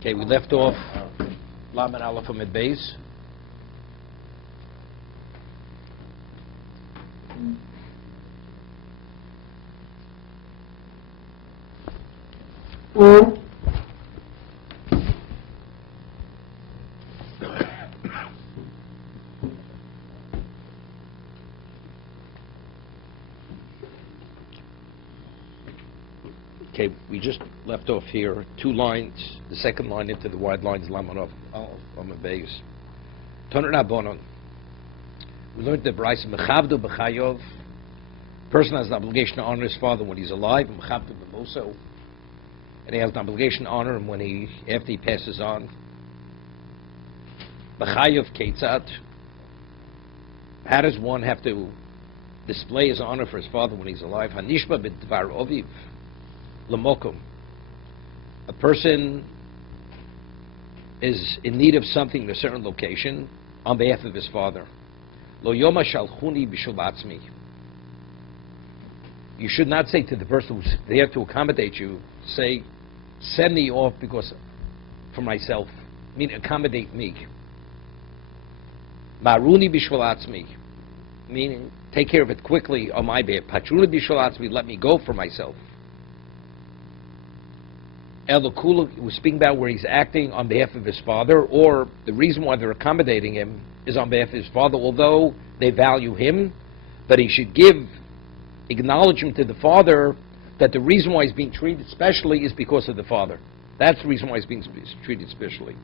Okay, we left off Lamed Aleph Amid Beis. Okay, we just left off here, 2 lines, the second line into the wide lines, Lamed Aleph Amid Beis. Toner Rabbanon. We learned the Brayso Mechavdo B'Chayov. Person has an obligation to honor his father when he's alive, Mechavdo B'Moso, and he has an obligation to honor him when after he passes on. B'Chayov Keitzat. How does one have to display his honor for his father when he's alive? Hanishba B'Dvar Oviv L'Mokum. A person is in need of something in a certain location on behalf of his father. Lo Yoma Shalchuni B'Shul Atzmi. You should not say to the person who's there to accommodate you, say, send me off because for myself. I mean, accommodate me. Maruni B'Shul Atzmi. Meaning, take care of it quickly on my behalf. Patruni B'Shul Atzmi, let me go for myself. Elokula was speaking about where he's acting on behalf of his father, or the reason why they're accommodating him is on behalf of his father, although they value him, but he should give acknowledgement to the father that the reason why he's being treated specially is because of the father. That's the reason why he's being treated specially.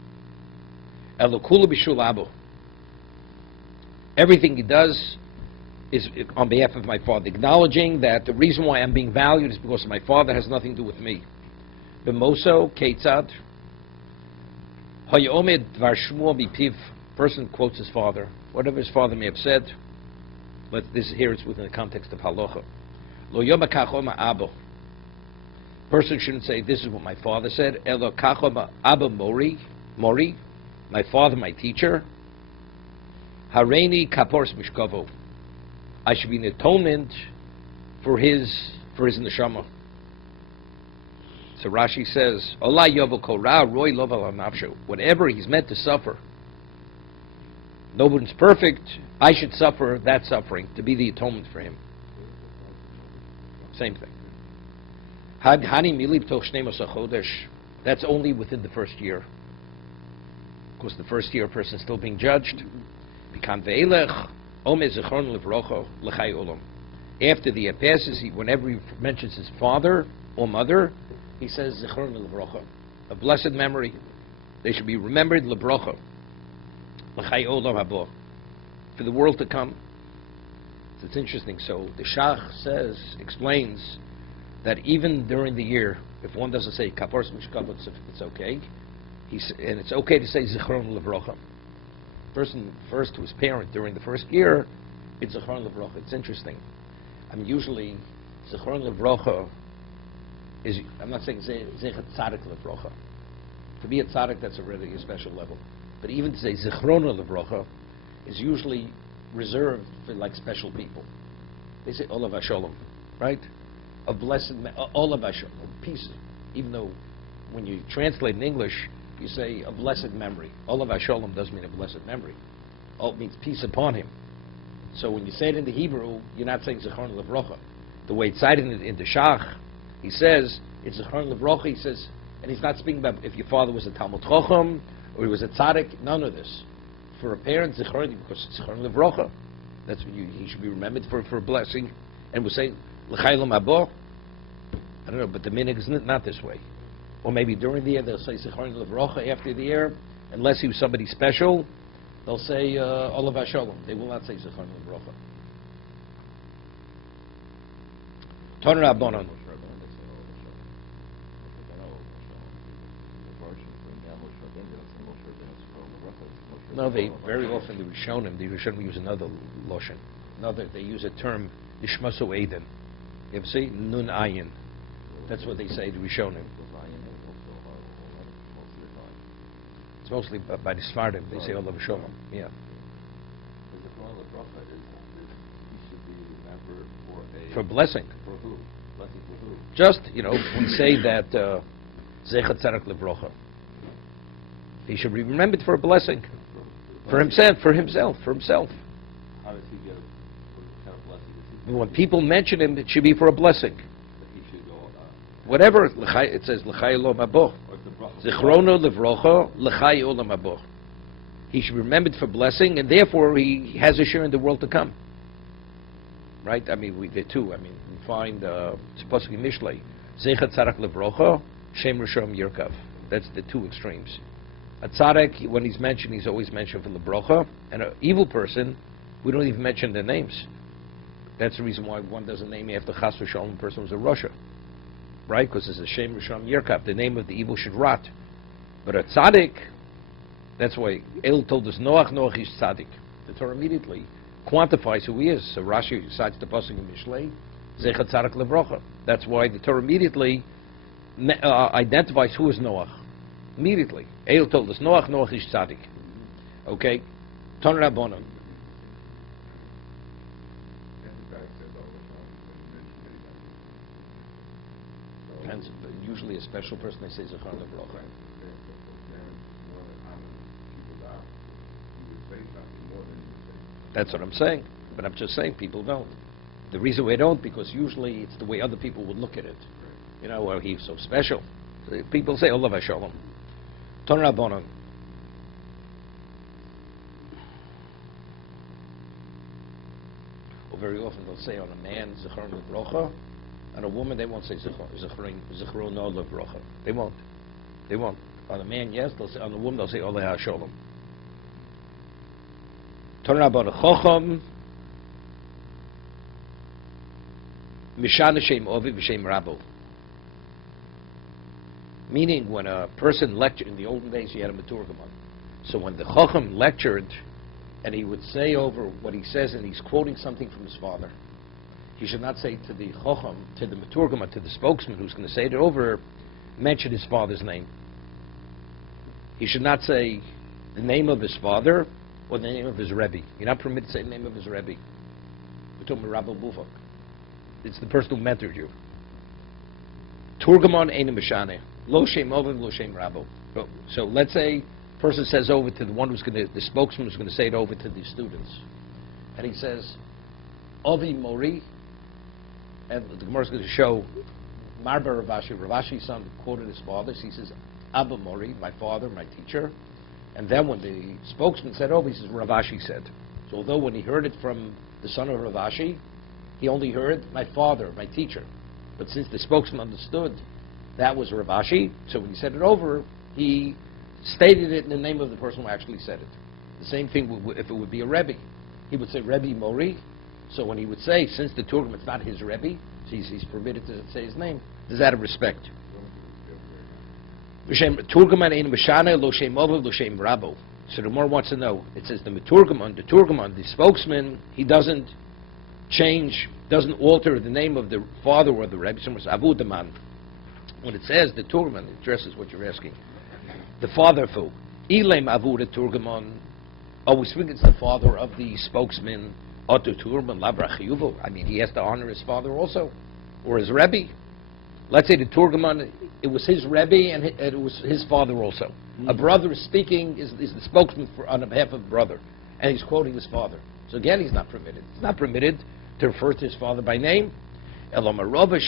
Elokula b'shul abo. Everything he does is on behalf of my father, acknowledging that the reason why I'm being valued is because of my father, has nothing to do with me. B'moso keitzad hayomed dvar shmuel bipiv. Person quotes his father, whatever his father may have said. But here it's within the context of halacha. Lo yoma kachoma abo. Person shouldn't say, this is what my father said. Elo kachoma abba mori, my father, my teacher. Hareini kapors mishkavo. I should be an atonement for his neshama. So Rashi says, Ola yovo korah roy loval nafsho. Whatever he's meant to suffer, nobody's perfect. I should suffer that suffering to be the atonement for him. Same thing. Hani milib toch shnei chodesh. That's only within the first year. Of course, the first year a person is still being judged. After the year passes, whenever he mentions his father or mother, he says zichron lebrocha, a blessed memory. They should be remembered lebrocha, l'chai olam habo, for the world to come. So it's interesting. So the Shach explains that even during the year, if one doesn't say kapars mishkav, it's okay. And it's okay to say zichron lebrocha. Person first to his parent during the first year, it's zichron lebrocha. It's interesting. I mean, usually zichron lebrocha is, I'm not saying zechat tzadik lebrocha. To be a tzadik, that's already a special level. But even to say zichrona lebrocha is usually reserved for like special people. They say olav hasholom, right? A blessed olav hasholom, peace. Even though when you translate in English, you say a blessed memory. Olav hasholom doesn't mean a blessed memory. It means peace upon him. So when you say it in the Hebrew, you're not saying zichrona lebrocha. The way it's cited in the Shach, he says, it's zichron lebrocha, he says, and he's not speaking about if your father was a Talmud Chacham, or he was a tzaddik, none of this. For a parent, zichron, because it's zichron lebrocha, that's what he should be remembered for a blessing. And we're saying, l'chaylam abo, I don't know, but the minhag is not this way. Or maybe during the year, they'll say zichron lebrocha after the year, unless he was somebody special, they'll say, olav hasholom. They will not say zichron lebrocha. Toner Rabbanon. No, they very often the Rishonim use another lotion. They use a term Ishmaso Eden. You ever see Nun Ayin? That's what they say the Rishonim. It's mostly by the Sfardim. They say Olav Shalom. Yeah. For blessing. For who? Blessing for who? Just we say that Zechat Tzarek Levrocha. He should be remembered for a blessing. For himself. How does he get what kind of blessing? When people mention him, it should be for a blessing. But he should go Whatever, it says, L'chai olam habo. or the bracha. Zichrono levrocho, l'chai olam habo. He should be remembered for blessing, and therefore he has a share in the world to come. Right? I mean, we find, it's supposed to be Mishlei. Zeichat tzarech levrocho, shem rishom yirkav. That's the two extremes. A tzarek, when he's mentioned, he's always mentioned for the brocha, and an evil person, we don't even mention their names. That's the reason why one doesn't name after Chas v'Shalom, person was a Russia, right? Because it's a Shem Risham Yerkav. The name of the evil should rot. But a tzaddik, that's why El told us Noach is tzaddik. The Torah immediately quantifies who he is. So Rashi cites the pasuk in Mishlei, Zechat Tzarek Levrocha. That's why the Torah immediately identifies who is Noach. Immediately. El told us Noach is tzaddik. Okay? Ton Rabbonim. Usually a special person, they say Zechar Levrocha. That's what I'm saying. But I'm just saying people don't. The reason we don't, because usually it's the way other people would look at it. You know, well, he's so special. So people say, Olav HaShalom. Ton Rabbonon. Or very often they'll say on a man, Zechar Levrocha. On a woman, they won't say Zechron no Levrocha. They won't. They won't. On a man, yes. They'll say, on a woman, they'll say Oleh HaSholem. Turn about a Chocham, Mishana Shem Ovi V'Shem Rabo. Meaning, when a person lectured, in the olden days, you had a Meturgamon. So when the Chocham lectured, and he would say over what he says, and he's quoting something from his father, he should not say to the Chocham, to the Meturgamon, to the spokesman who's going to say it over, mention his father's name. He should not say the name of his father or the name of his Rebbe. You're not permitted to say the name of his Rebbe. We're talking about Rabbi Bufak. It's the person who mentored you. Turgamon Ein Mishane. Lo Shem Ovim, Lo Shem Rabo. So let's say a person says over to the one who's going to, the spokesman who's going to say it over to the students. And he says, Ovi Mori, and the Gemara is going to show Marba Ravashi's son quoted his father. So he says, Abba Mori, my father, my teacher. And then when the spokesman said, he says, Ravashi said. So although when he heard it from the son of Ravashi, he only heard my father, my teacher. But since the spokesman understood that was Ravashi, so when he said it over, he stated it in the name of the person who actually said it. The same thing if it would be a Rebbe. He would say Rebbe Mori. So when he would say, since the Turgum is not his Rebbe, so he's permitted to say his name, there's out of respect. Turgaman ein Mishane lo shem Ovav lo shem Rabo. So the more wants to know, it says the Turgaman, the spokesman, he doesn't change, doesn't alter the name of the father or the Rebbe. Someone says Abu Daman. When it says the Turgaman, it addresses what you're asking. The father fu. Ilem Abu the Turgaman. Oh, we speak it's the father of the spokesman. I mean, he has to honor his father also, or his Rebbe. Let's say the Turgaman, it was his Rebbe and it was his father also. A brother is speaking, is the spokesman on behalf of the brother, and he's quoting his father. So again, he's not permitted. It's not permitted to refer to his father by name. We're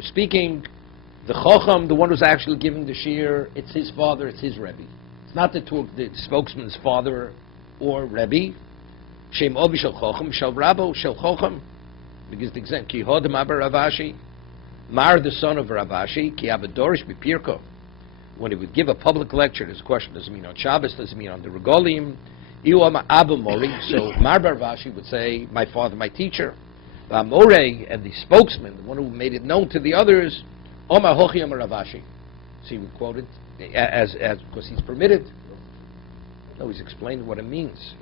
speaking, the Chocham, the one who's actually giving the shir, it's his father, it's his Rebbe. It's not the spokesman's father or Rebbe. Shem Ovi Shel Chocham, Shel Rabo, Shel Chocham. Because the example, Ki Hodem Abba Ravashi, Mar the son of Ravashi, Ki Abba Dorish B'Pirko. When he would give a public lecture, there's a question, does it mean on Shabbos, does it mean on the Regolim? Iu Ama Abba Mori, so Mar Ravashi would say, my father, my teacher. More, and the spokesman, the one who made it known to the others, Oma Hochi Ama Ravashi. So he would quote it as because he's permitted. No, he's explaining what it means.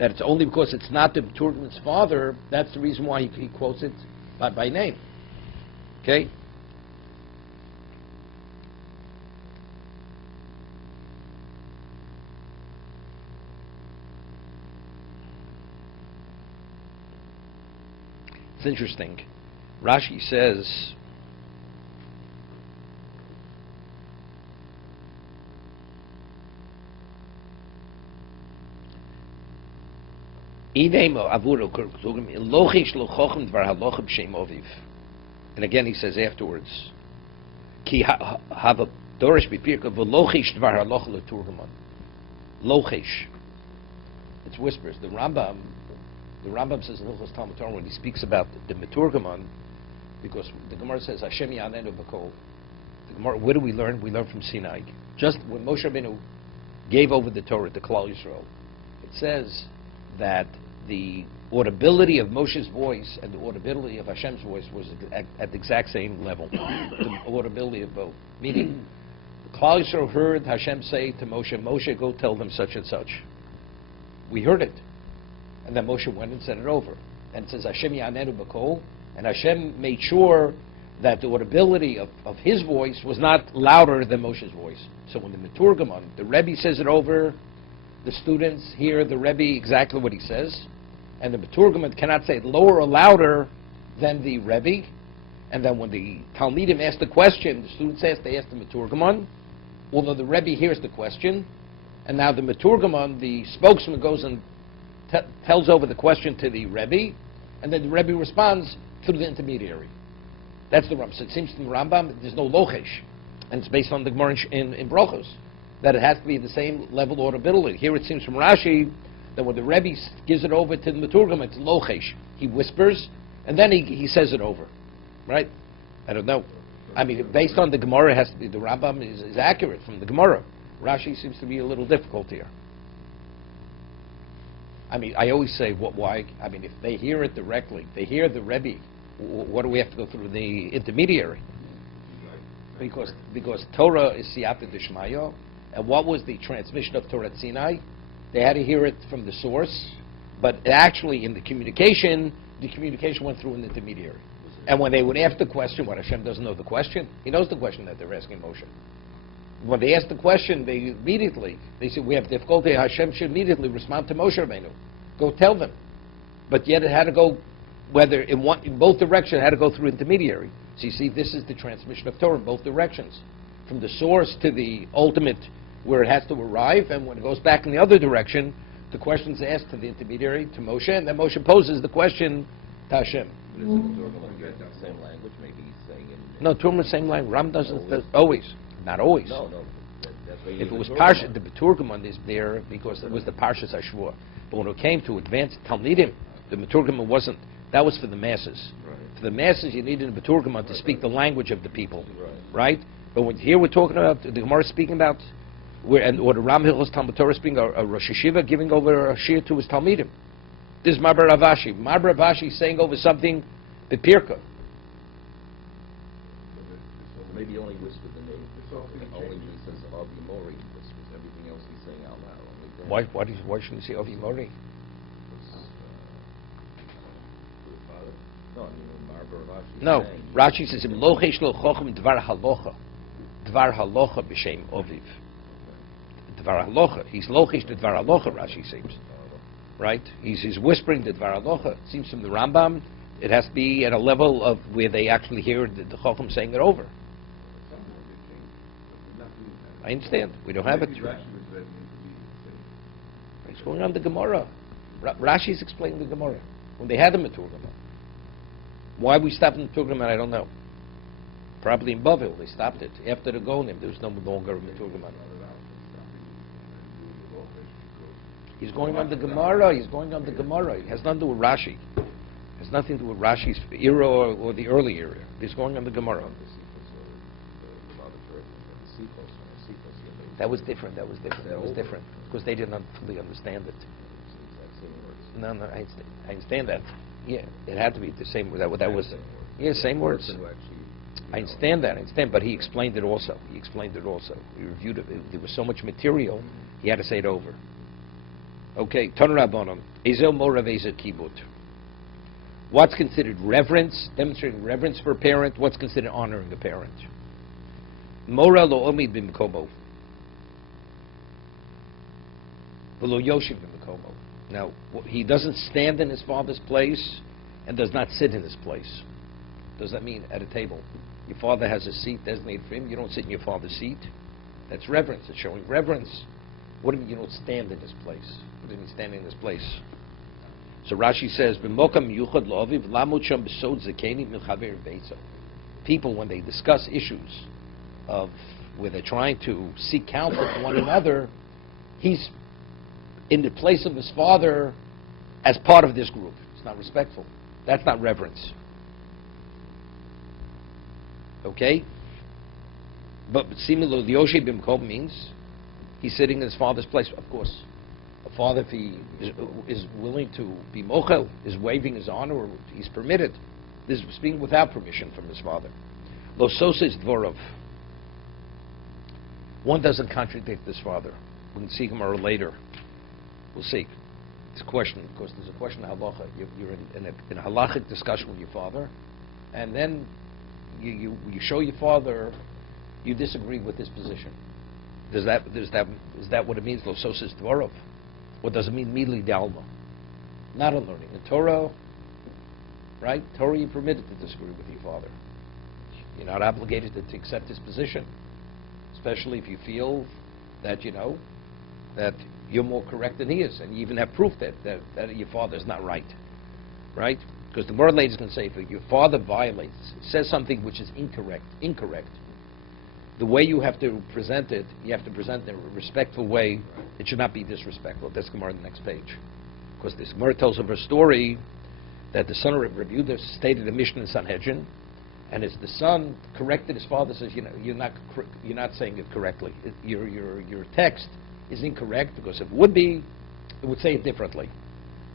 That it's only because it's not the Turgman's father, that's the reason why he quotes it by name. Okay? It's interesting. Rashi says, And again he says afterwards, Ki have a dorish bipirka v'lochish dvar halacha leturgaman. Lochish. It's whispers. The Rambam says in Hilchos Talmud Torah when he speaks about the meturgaman, because the Gemara says Hashem Yanenu B'Kol. The Gemara, where do we learn? We learn from Sinai. Just when Moshe Rabbeinu gave over the Torah to Klal Yisrael, it says that the audibility of Moshe's voice and the audibility of Hashem's voice was at the exact same level. The audibility of both. Meaning, Klal Yisrael heard Hashem say to Moshe, Moshe, go tell them such and such. We heard it. And then Moshe went and said it over. And it says, Hashem Yanenu B'Kol. And Hashem made sure that the audibility of his voice was not louder than Moshe's voice. So when the Meturgaman, the Rebbe says it over, the students hear the Rebbe exactly what he says, and the Meturgaman cannot say it lower or louder than the Rebbe. And then when the Talmidim ask the question, the students ask the Meturgaman, although the Rebbe hears the question, and now the Meturgaman, the spokesman, goes and tells over the question to the Rebbe, and then the Rebbe responds through the intermediary. That's the Rambam. So it seems to the Rambam there's no lochesh, and it's based on the Gemara in Brochos, that it has to be the same level of audibility. Here it seems from Rashi that when the Rebbe gives it over to the Meturgam, it's lochesh. He whispers, and then he says it over. Right? I don't know. I mean, based on the Gemara, it has to be, the Rambam is accurate from the Gemara. Rashi seems to be a little difficult here. I mean, I always say, why? I mean, if they hear it directly, they hear the Rebbe, what do we have to go through the intermediary? Because Torah is siyata d'shmaya, and what was the transmission of Torah at Sinai? They had to hear it from the source, but actually in the communication went through an intermediary. And when they would ask the question, what, Hashem doesn't know the question? He knows the question that they're asking Moshe. When they ask the question, they say, we have difficulty. Hashem should immediately respond to Moshe Rabbeinu. Go tell them. But yet it had to go, whether in both directions, it had to go through intermediary. So you see, this is the transmission of Torah in both directions. From the source to the ultimate, where it has to arrive, and when it goes back in the other direction, the question is asked to the intermediary, to Moshe, and then Moshe poses the question to Hashem. But is the Torah the same language? Maybe he's saying in... No, Torah is the same language. Ram doesn't, always. Not always. No. That's if it was parshas, the Meturgaman is there because it was the parshas Hashvua. But when it came to advanced Talmidim, the Meturgaman wasn't. That was for the masses. Right. For the masses, you needed a Meturgaman to speak the language of the people. Right? But here we're talking about, the Gemara is speaking about, or the Ram Hilchos Talmud Torah speaking, a Rosh Hashiva giving over a shir to his Talmidim. This is Marbar Ravashi. Marbar Ravashi saying over something, the Pirka. Maybe only whispered the name. Only he says Avi Mori whispers. Everything else he's saying out loud. Why shouldn't he say Avi Mori? No, I mean, Rashi. No, Rashi says Lochesh lo chochem dvar halocha b'shem Aviv. Dvar halocha. He's lochesh the dvar halocha. Rashi seems, right? He's whispering the dvar halocha. It seems from the Rambam, it has to be at a level of where they actually hear the chochem saying it over. I understand. We don't have it. It's going on the Gemara. Rashi's explaining the Gemara. When they had the Meturgaman. Why we stopped in the Meturgaman, I don't know. Probably in Bavel, they stopped it. After the Gonim, there was no longer a Meturgaman. He's going on the Gemara. It has nothing to do with Rashi. It has nothing to do with Rashi's era or the early era. He's going on the Gemara. That was different. Because they didn't fully understand it. No, I understand that. Yeah, it had to be the same. That was. Yeah, same words. I understand that. But he explained it also. We reviewed it. There was so much material, he had to say it over. Okay, Ton Rabbanon. Ezel Morav Ezel Kibut. What's considered reverence, demonstrating reverence for a parent? What's considered honoring a parent? Mora lo omid b'mkomo. Now, he doesn't stand in his father's place and does not sit in his place. Does that mean at a table? Your father has a seat designated for him. You don't sit in your father's seat. That's reverence. It's showing reverence. What do you mean you don't stand in his place? What do you mean standing in his place? So Rashi says, "B'mokam yuchad lo'aviv lamud sham b'sod zakeni milchaver beitzo." People, when they discuss issues of where they're trying to seek counsel from one another, he's in the place of his father as part of this group. It's not respectful. That's not reverence. Okay? But similar, the Yoshi Bimkov means he's sitting in his father's place. Of course, a father, if he is willing to be mochel, is waiving his honor, he's permitted. This is speaking without permission from his father. Lo sosis dvorov. One doesn't contradict his father. We can see Gemara later. We'll see. It's a question, because there's a question of halacha. You're in a halachic discussion with your father, and then you show your father you disagree with his position. Is that what it means? Lo sosis dvorov. What does it mean? Midli dalma. Not a learning. In Torah, right? Torah, you're permitted to disagree with your father. You're not obligated to accept his position, especially if you feel that that you're more correct than he is, and you even have proof that your father is not right, right? Because the word ladies can say, if your father violates, says something which is incorrect, the way you have to present it, you have to present it in a respectful way. It should not be disrespectful. That's Gemara on the next page. Because this Gemara tells of a story that the son of Rabbi Yehuda stated a mission in Sanhedrin, and as the son corrected his father, says, you're not saying it correctly. Your text is incorrect, because if it would be, it would say it differently.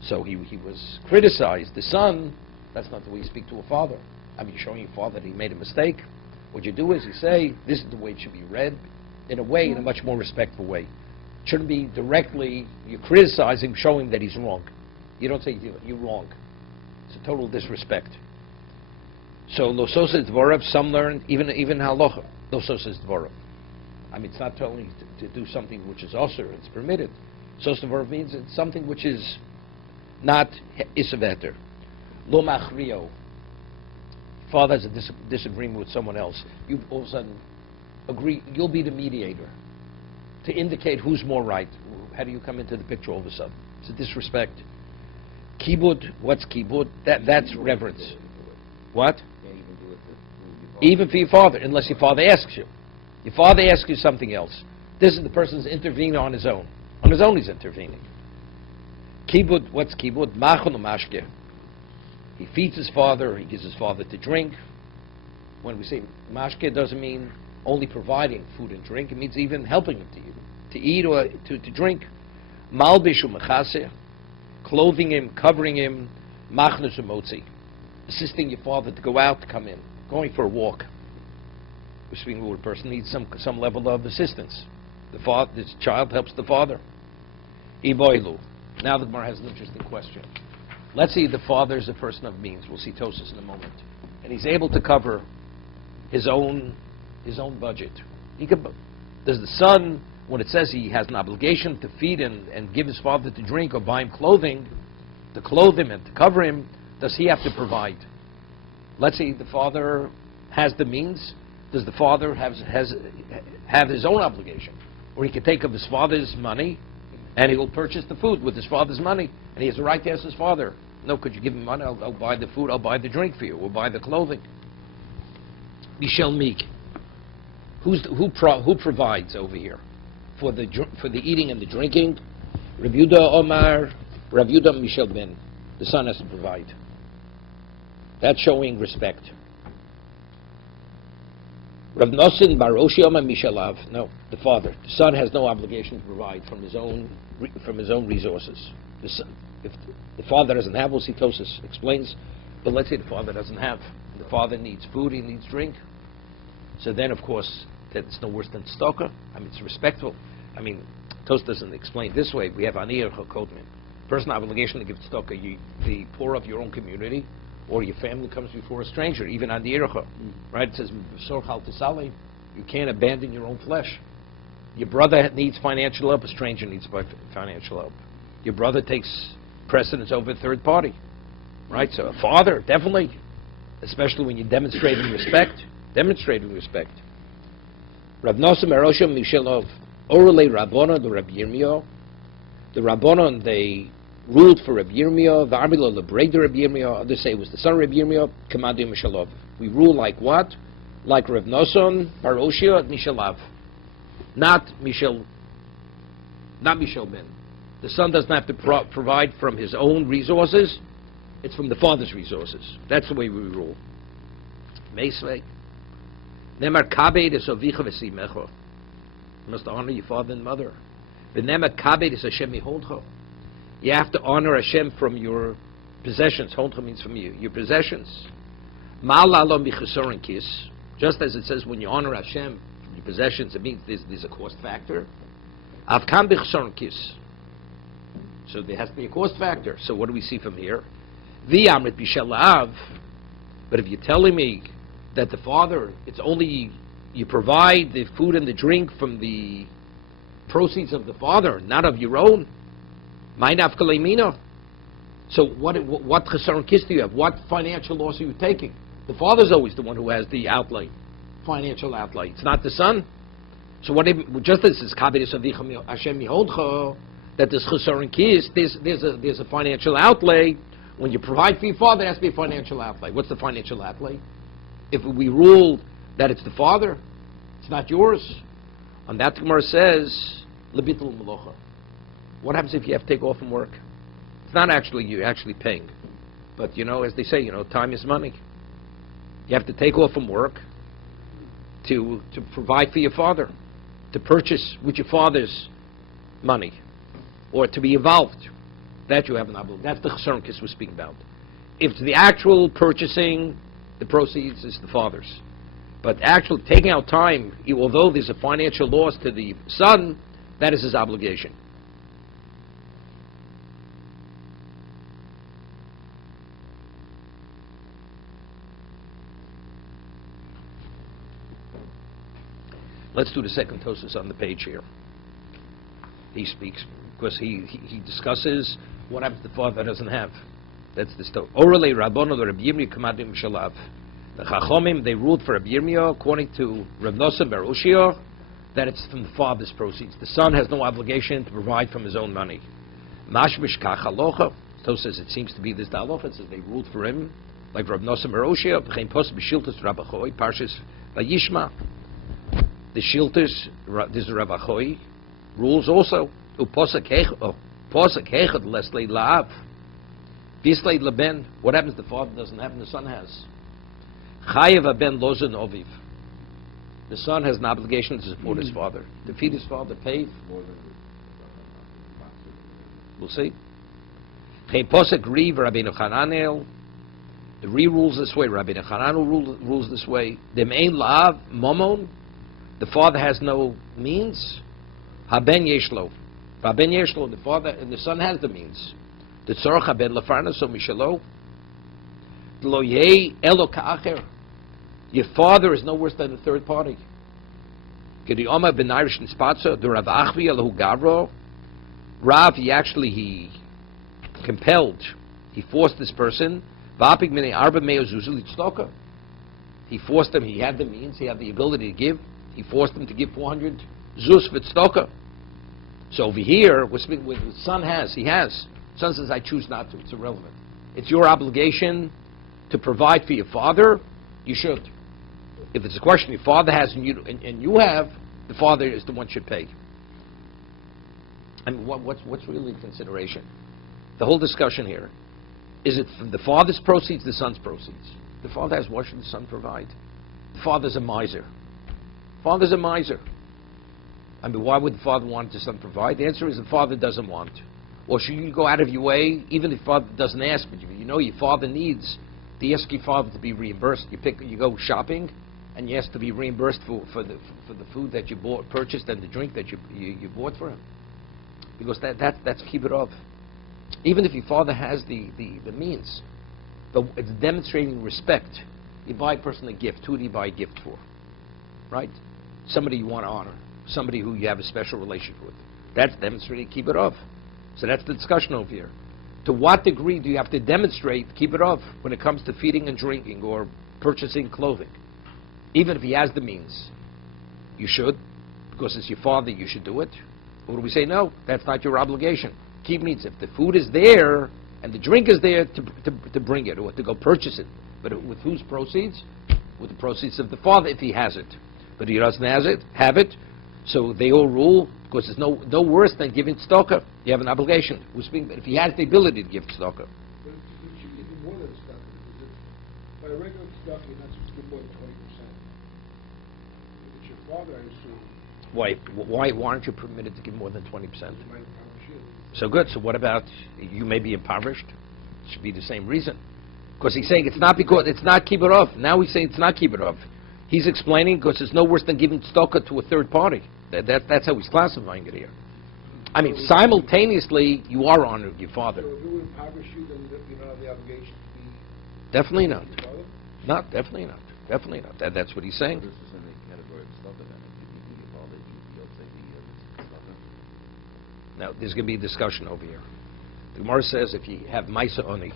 So he was criticized. The son, that's not the way you speak to a father. I mean, you're showing your father that he made a mistake. What you do is you say, this is the way it should be read, in a much more respectful way. It shouldn't be directly, you're criticizing, showing that he's wrong. You don't say, you're wrong. It's a total disrespect. So, lo sosis dvorav, some learn, even halacha, lo sosis dvorav. I mean, it's not telling to do something which is osur, it's permitted. Sosis dvorav means it's something which is not isaveter. Lo machrio. Father has a disagreement with someone else. You all of a sudden agree, you'll be the mediator to indicate who's more right. How do you come into the picture all of a sudden? It's a disrespect. Kibud, what's kibud? That's reverence. What? Even for your father, unless your father asks you. Your father asks you something else. This is the person's intervening on his own. On his own he's intervening. Kibud, what's kibud? Machon mashke. He feeds his father, he gives his father to drink. When we say mashke, it doesn't mean only providing food and drink, it means even helping him to eat or to drink. Malbishu mechase, clothing him, covering him, machnus umotzi, assisting your father to go out, to come in, going for a walk. We're speaking where a person needs some level of assistance. This child helps the father. Iboilu. Now the Gemara has an interesting question. Let's say the father is a person of means. We'll see Tosas in a moment, and he's able to cover his own budget. Does the son, when it says he has an obligation to feed and give his father to drink or buy him clothing, to clothe him and to cover him, does he have to provide? Let's say the father has the means. Does the father have his own obligation, or he can take of his father's money and he will purchase the food with his father's money, and he has the right to ask his father, no, could you give me money? I'll buy the food, I'll buy the drink for you, we'll buy the clothing. Michel Meek. Who provides over here for the eating and the drinking? Rav Yehuda Omar, Rav Yehuda Michel Ben. The son has to provide. That's showing respect. Rav Nosson Bar Oshi Omar Mishalav. No, the father. The son has no obligation to provide from his own resources. If the father doesn't have, we'll see Tosas explains. But let's say the father doesn't have. The father needs food, he needs drink. So then, of course, that's no worse than tzedakah. I mean, it's respectful. I mean, Tos doesn't explain this way. We have aniyah chokodmin. Personal obligation to give tzedakah. The poor of your own community, or your family comes before a stranger, even aniyah. Right? It says, you can't abandon your own flesh. Your brother needs financial help, a stranger needs financial help. Your brother takes precedence over a third party. Right? So a father, definitely, especially when you're demonstrating respect. Rav Nosson Meroshim Mishelov Orale Rabbona the Rabbi Yirmiyah. The Rabbonon, they ruled for Rabbi Yirmiyah, the Armilo Lebreder Rabbi Yirmiyah, others say it was the son of Rabbi Yirmiyah, Kamadu Mishalov. We rule like what? Like Rav Nosson, Baroshia, Mishalav. Not Mishal Ben. The son doesn't have to provide from his own resources, it's from the father's resources. That's the way we rule. Meisvei. Nemar Kabed is Ovicha Vesimecho. You must honor your father and mother. The Nemar Kabed is Hashem Yeholdcha. You have to honor Hashem from your possessions. Holdcha means from you, your possessions. Ma'alalo michasorin kis. Just as it says when you honor Hashem from your possessions, it means there's a cost factor. Avkam bichasorin kis. So there has to be a cost factor. So what do we see from here? V'amrit b'shelav. But if you're telling me that the father, it's only you provide the food and the drink from the proceeds of the father, not of your own. So what chesaron kis do you have? What financial loss are you taking? The father's always the one who has the outlay, financial outlay. It's not the son. So just as it's kabedis avichem Hashem yiholdcha, that there's chesaron kis, there's a financial outlay. When you provide for your father, there has to be a financial outlay. What's the financial outlay? If we rule that it's the father, it's not yours. On that, Gemara says lebitul melocha. What happens if you have to take off from work? It's not actually you're actually paying, but as they say, time is money. You have to take off from work to provide for your father, to purchase with your father's money, or to be involved. That you have an obligation. That's the chesaron kis we're speaking about. If it's the actual purchasing, the proceeds is the father's. But actually taking out time, although there's a financial loss to the son, that is his obligation. Let's do the second tosus on the page here. He speaks, because he discusses what happens to the father doesn't have. That's the story. Orale Rabbono Rabbi Yirmiyah Kamadim Shalav. The Chachomim, they ruled for Rabbi Yirmiyah, according to Rav Nosson Bar Ushia, that it's from the father's proceeds. The son has no obligation to provide from his own money. Mashmish Kach Halocha. So says it seems to be this Halocha. It says they ruled for him, like Rav Nosson Bar Ushia. B'chein Pos B'shiltus Rabbi Choy Parshas Vayishma. The Shiltus, this is Rabbi Choy, rules also. Uposek Hechad Leslei La'av. Bislei Leben. What happens the father doesn't have and the son has? Chayev ben lozen oviv. The son has an obligation to support his father, to feed his father, pay. We'll see. Posek Riv Rabbeinu Chananel. The Re rules this way. Rabbeinu Chananel rules this way. Dem ein la'av momon. The father has no means. Haben yeshlo. Haben yeshlo. The father and the son has the means. The tzorach haben lefarna so mishalo. Lo yei elo ka'acher. Your father is no worse than a third party. Kediyoma ben Irish and Spatza, the Rav Achvi Elahu Gavro. Rav, he compelled, he forced this person. Vapig mine arba meo zuzul itztoka. He forced him, he had the means, he had the ability to give. He forced him to give 400 zuz v'tztoka. So over here, we're speaking with the son has, he has. Son says, I choose not to, it's irrelevant. It's your obligation to provide for your father, you should. If it's a question your father has and you have, the father is the one should pay. I mean, what's really the consideration? The whole discussion here. Is it from the father's proceeds, the son's proceeds? The father has, what should the son provide? The father's a miser. Father's a miser. I mean, why would the father want the son provide? The answer is the father doesn't want. Or should you go out of your way, even if the father doesn't ask, but you know your father needs, to ask your father to be reimbursed. You go shopping, and you ask to be reimbursed for the food that you purchased and the drink that you bought for him. Because that's keep it off. Even if your father has the means, but it's demonstrating respect. You buy a person a gift. Who do you buy a gift for? Right? Somebody you want to honor. Somebody who you have a special relationship with. That's demonstrating keep it off. So that's the discussion over here. To what degree do you have to demonstrate keep it off when it comes to feeding and drinking or purchasing clothing? Even if he has the means, you should, because it's your father, you should do it. Or do we say, no, that's not your obligation? keep means if the food is there and the drink is there, to bring it or to go purchase it. But with whose proceeds? With the proceeds of the father if he has it. But he doesn't have it, so they all rule, because it's no worse than giving tzedakah. You have an obligation. But if he has the ability to give tzedakah. But you should give more than tzedakah, because by a regular tzedakah, you're not supposed to give more than 20%. If it's your father, I assume. Why aren't you permitted to give more than 20%? You might impoverish you. So good. So what about you may be impoverished? It should be the same reason. Because he's saying it's not kibbutz. Now he's saying it's not kibbutz. He's explaining because it's no worse than giving tzedakah to a third party. That's how he's classifying it here. I mean, simultaneously, you are honoring your father. So if it would impoverish you, then you don't have the obligation to be... Definitely not. your father? No, definitely not. Definitely not. That's what he's saying. This is in the category of tzedakah then. If you give your father, you'll take the tzedakah. Now, there's going to be a discussion over here. The Gemara says if you have Maisa Oni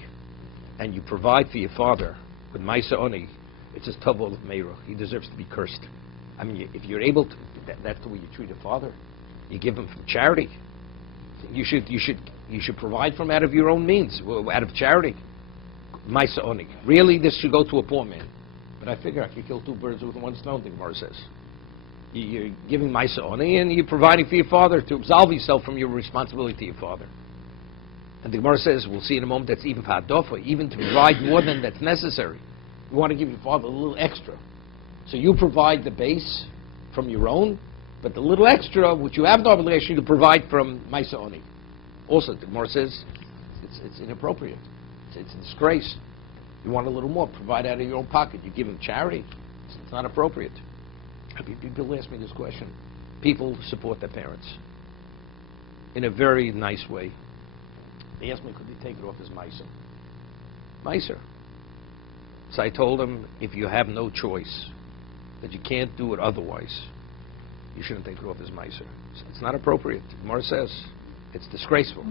and you provide for your father with Maisa Oni, it says Tavol of Meira. He deserves to be cursed. I mean, if you're able to, that's the way you treat a father. You give him from charity. You should provide from out of your own means, out of charity. Maisa Oni. Really, this should go to a poor man. But I figure I could kill two birds with one stone, the Gemara says. You're giving Maisa Oni and you're providing for your father to absolve yourself from your responsibility to your father. And the Gemara says, we'll see in a moment, that's even Padofa, even to provide more than that's necessary. You want to give your father a little extra. So you provide the base from your own, but the little extra, which you have no obligation to provide from Maisa Oni. Also, the Gemara says, it's inappropriate. It's a disgrace. You want a little more, provide out of your own pocket. You give him charity. It's not appropriate. People ask me this question. People support their parents in a very nice way. They asked me, could they take it off as Meiser? So I told them, if you have no choice, that you can't do it otherwise, you shouldn't take it off as Meiser. It's not appropriate. Gemara says it's disgraceful.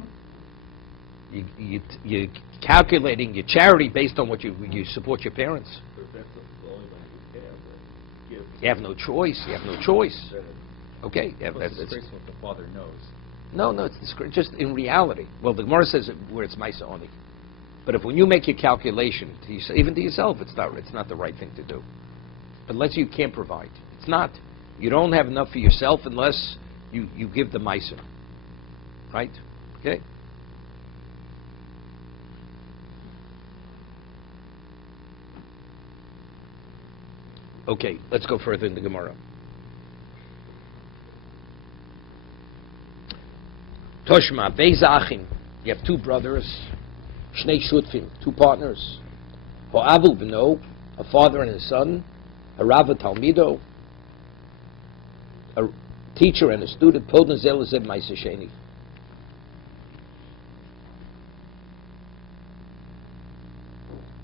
You're calculating your charity based on what you support your parents. But that's the only one you have. You have no choice. You have no choice. Okay. Yeah, It's disgraceful if the father knows. No, it's just in reality. Well, the Gemara says where it's Maisa Oni. But if when you make your calculation, even to yourself, it's not the right thing to do. Unless you can't provide. It's not. You don't have enough for yourself unless you give the Maisa. Right? Okay? Okay, let's go further in the Gemara. Toshma, Beis Achim. You have two brothers, Shnei Shutfim, two partners. Ho'avu b'no, a father and his son. Harava Talmido, a teacher and a student. Podin zel zeb ma'aseh sheni.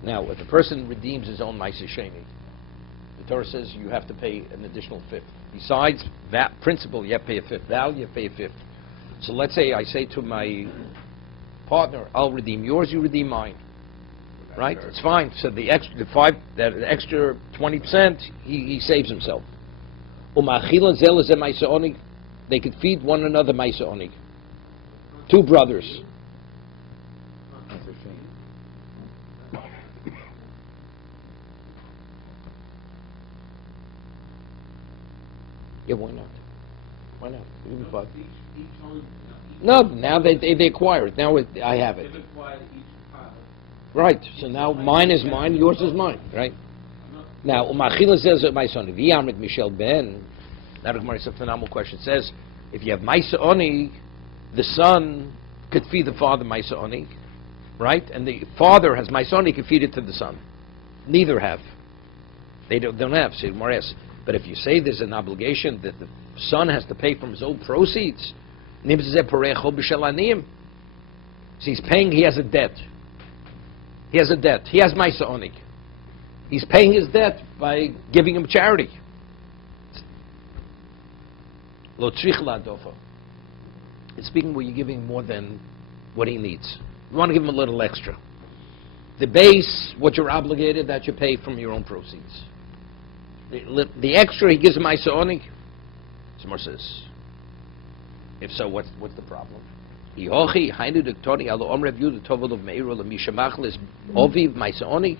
Now, if a person redeems his own ma'aseh sheni, the Torah says you have to pay an additional fifth. Besides that principle, you have to pay a fifth. Value, you have to pay a fifth. So let's say I say to my partner, I'll redeem yours, you redeem mine. Right? It's fine. So the extra 20%, he saves himself. They could feed one another Maisa Oni. Two brothers. Yeah, why not? Why not? Give me five. No, now they acquire it. Now I have it. Right. So now mine is mine, yours is mine. Right. Now, Umachila says my son, V'yamrit Michel Ben. Now the Gemara is a phenomenal question. It says, if you have Maisa Oni, the son could feed the father Maisa Oni, right? And the father has Maisa Oni, could feed it to the son. Neither have. They don't have. So Gemara asks, but if you say there's an obligation that the son has to pay from his own proceeds, so he's paying, he has a debt. He has a debt. He has Maisa Oni. He's paying his debt by giving him charity. Lo tzrich la'adofa. It's speaking where you're giving more than what he needs. You want to give him a little extra. The base, what you're obligated, that you pay from your own proceeds. The extra he gives him Maisa Oni. Someone says, if so, what's the problem? Ihochi hainu dektoni alo om Reb Yehuda tovol of meiro lemishamachlis oviv maisaoni.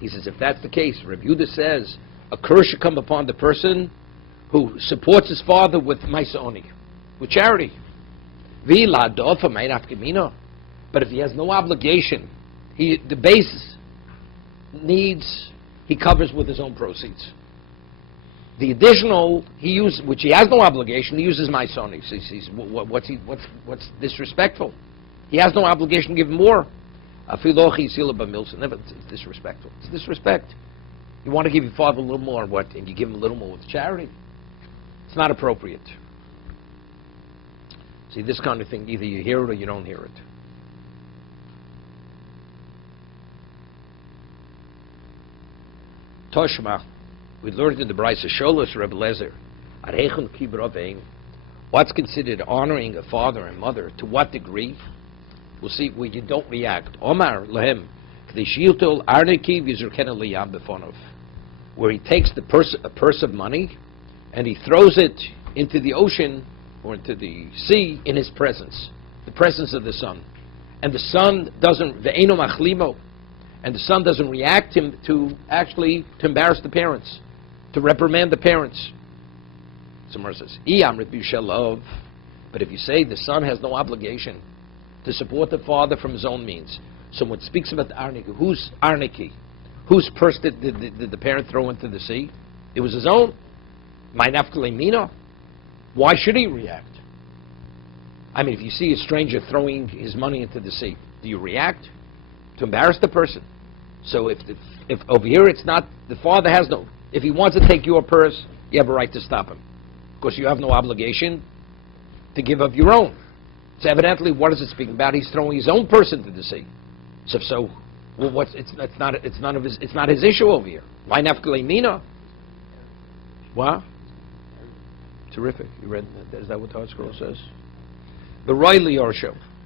He says, if that's the case, Reb Yehuda says a curse should come upon the person who supports his father with maisaoni, with charity. V'la dofa meinaf gemino. But if he has no obligation, the base needs he covers with his own proceeds. The additional he uses, which he has no obligation, he uses maisaoni. What's disrespectful? He has no obligation to give him more. Never, it's disrespectful. It's disrespect. You want to give your father a little more, and you give him a little more with charity. It's not appropriate. See, this kind of thing, either you hear it or you don't hear it. Toshma, we learned in the Brisa Sholos Rebbe Lezer, Arechon Kibrovein, what's considered honoring a father and mother, to what degree? We'll see where you don't react. Omar Lahem, Kdeshiltol Arneki Vizurkena Liyam Befonov, where he takes a purse of money and he throws it into the ocean or into the sea in his presence, the presence of the son. And the son doesn't, Ve'eno Machlimo, and the son doesn't react to embarrass the parents, to reprimand the parents. Someone says, but if you say the son has no obligation to support the father from his own means, someone speaks about the Arniki. Whose Arniki? Whose purse did the parent throw into the sea? It was his own. Why should he react? I mean, if you see a stranger throwing his money into the sea, do you react? To embarrass the person. So if over here it's not, the father has no, if he wants to take your purse, you have a right to stop him. Because you have no obligation to give of your own. So evidently, what is it speaking about? He's throwing his own purse into the sea. So well, it's not his issue over here. Why nafkalei mina? What? Terrific. You read that? Is that what the Hard Scroll says? The Roy Lior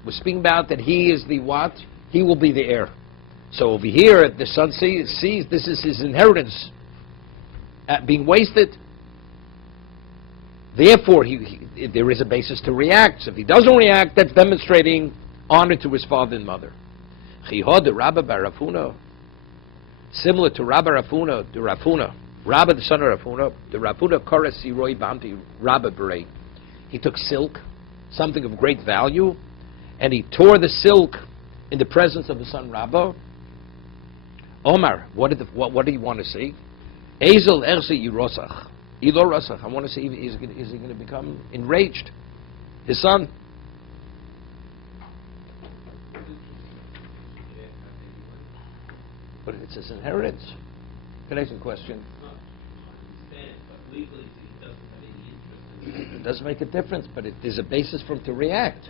we're speaking about that he is the what? He will be the heir. So over here, the son sees this is his inheritance being wasted. Therefore, there is a basis to react. So if he doesn't react, that's demonstrating honor to his father and mother. Similar to Rabba Rafuna, Rabba the son of Rafuna, the Rafuna Koras Siroi Bamti Rabba Berei. He took silk, something of great value, and he tore the silk in the presence of the son Rabba. Omar, what do you want to see? Ezel Ersi Yirosach. Ilo Rosach. I want to see, is he going to become enraged? His son. But it's his inheritance. Can I ask a question? It doesn't make a difference, but there's a basis for him to react.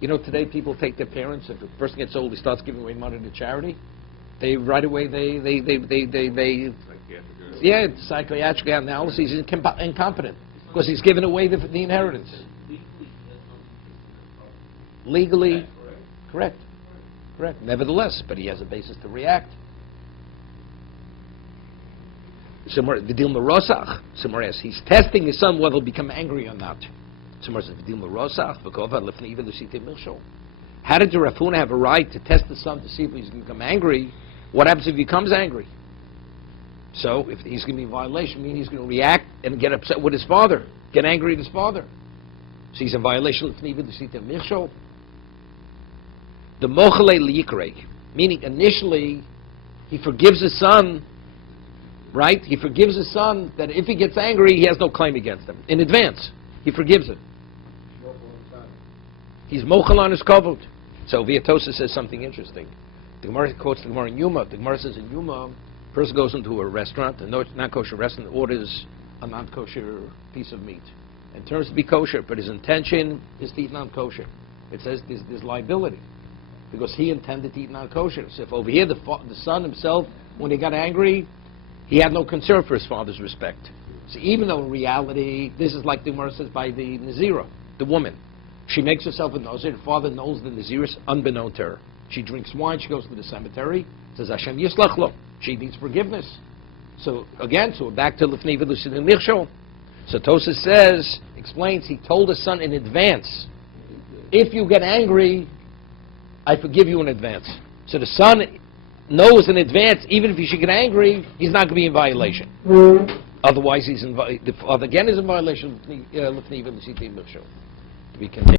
You know, today people take their parents. If a person gets old, he starts giving away money to charity. They right away psychiatric analysis. He's incompetent because he's given away the inheritance. Legally, correct. Nevertheless, but he has a basis to react. Somewhere else, he's testing his son whether he'll become angry or not. Somewhere says, how did the Rafuna have a right to test the son to see if he's going to become angry? What happens if he becomes angry? So if he's going to be in violation, meaning he's going to react and get upset with his father, get angry at his father. So he's in violation of the Mochale Liyikrei, meaning initially he forgives his son, right? He forgives his son that if he gets angry, he has no claim against him. In advance, he forgives him. He's mochel on his kavod. So Viatosa says something interesting. The Gemara quotes the Gemara in Yuma. The Gemara says in Yuma, a person goes into a restaurant, a non-kosher restaurant, orders a non-kosher piece of meat. It turns to be kosher, but his intention is to eat non-kosher. It says there's liability because he intended to eat non-kosher. So if over here the son himself, when he got angry, he had no concern for his father's respect. So even though in reality, this is like the Gemara says by the Nazira, the woman. She makes herself a Nazir. The father knows the Nazirus unbeknown to her. She drinks wine. She goes to the cemetery. Says Hashem Yislach Lo. She needs forgiveness. So again, so back to Lifnei V'Lusin Nichshol. So Tosa explains, he told his son in advance if you get angry, I forgive you in advance. So the son knows in advance, even if he should get angry, he's not going to be in violation. Otherwise, the father again is in violation. We continue.